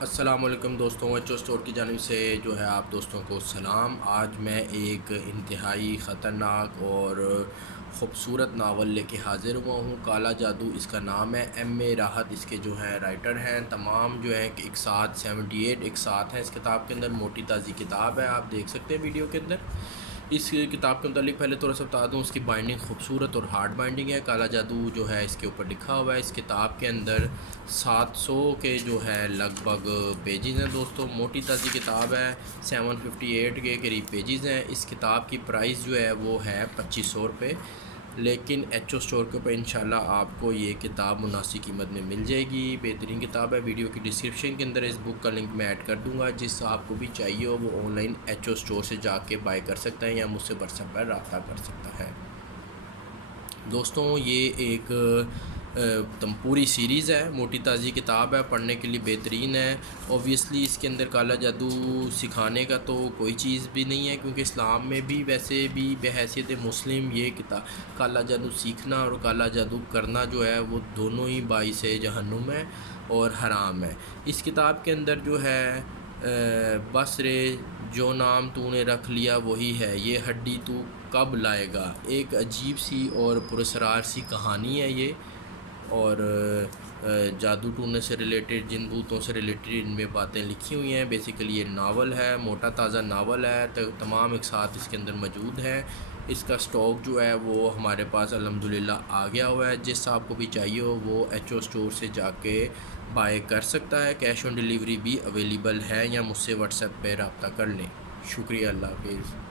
السلام علیکم دوستوں، ایچ او اسٹور کی جانب سے جو ہے آپ دوستوں کو سلام۔ آج میں ایک انتہائی خطرناک اور خوبصورت ناول لے کے حاضر ہوا ہوں۔ کالا جادو اس کا نام ہے۔ ایم اے راحت اس کے جو ہیں رائٹر ہیں۔ تمام جو ہیں کہ ایک ساتھ 78 ایک ساتھ ہیں اس کتاب کے اندر۔ موٹی تازی کتاب ہے، آپ دیکھ سکتے ہیں ویڈیو کے اندر۔ اس کتاب کے متعلق پہلے تھوڑا سا بتا دوں، اس کی بائنڈنگ خوبصورت اور ہارڈ بائنڈنگ ہے۔ کالا جادو جو ہے اس کے اوپر لکھا ہوا ہے۔ اس کتاب کے اندر 700 کے جو ہے لگ بھگ پیجز ہیں دوستوں۔ موٹی تازی کتاب ہے، 758 کے قریب پیجز ہیں۔ اس کتاب کی پرائس جو ہے وہ ہے 2500 روپے، لیکن ایچ او اسٹور کے اوپر انشاءاللہ آپ کو یہ کتاب مناسب قیمت میں مل جائے گی۔ بہترین کتاب ہے۔ ویڈیو کی ڈسکرپشن کے اندر اس بک کا لنک میں ایڈ کر دوں گا، جس آپ کو بھی چاہیے ہو وہ online H O store سے جا کے بائی کر سکتا ہے یا مجھ سے واٹس ایپ پر رابطہ کر سکتا ہے۔ دوستوں یہ ایک پوری سیریز ہے، موٹی تازی کتاب ہے، پڑھنے کے لیے بہترین ہے۔ اوبویسلی اس کے اندر کالا جادو سکھانے کا تو کوئی چیز بھی نہیں ہے، کیونکہ اسلام میں بھی ویسے بھی بحیثیت مسلم یہ کالا جادو سیکھنا اور کالا جادو کرنا جو ہے وہ دونوں ہی باعث جہنم ہے اور حرام ہے۔ اس کتاب کے اندر جو ہے بس رے جو نام تو نے رکھ لیا وہی ہے، یہ ہڈی تو کب لائے گا، ایک عجیب سی اور پراسرار سی کہانی ہے یہ، اور جادو ٹونے سے ریلیٹڈ، جن بھوتوں سے ریلیٹڈ ان میں باتیں لکھی ہوئی ہیں۔ بیسیکلی یہ ناول ہے، موٹا تازہ ناول ہے، تمام ایک ساتھ اس کے اندر موجود ہے۔ اس کا سٹاک جو ہے وہ ہمارے پاس الحمدللہ آ گیا ہوا ہے۔ جس آپ کو بھی چاہیے ہو وہ ایچ او اسٹور سے جا کے بائی کر سکتا ہے۔ کیش آن ڈیلیوری بھی اویلیبل ہے، یا مجھ سے واٹس ایپ پہ رابطہ کر لیں۔ شکریہ، اللہ حافظ۔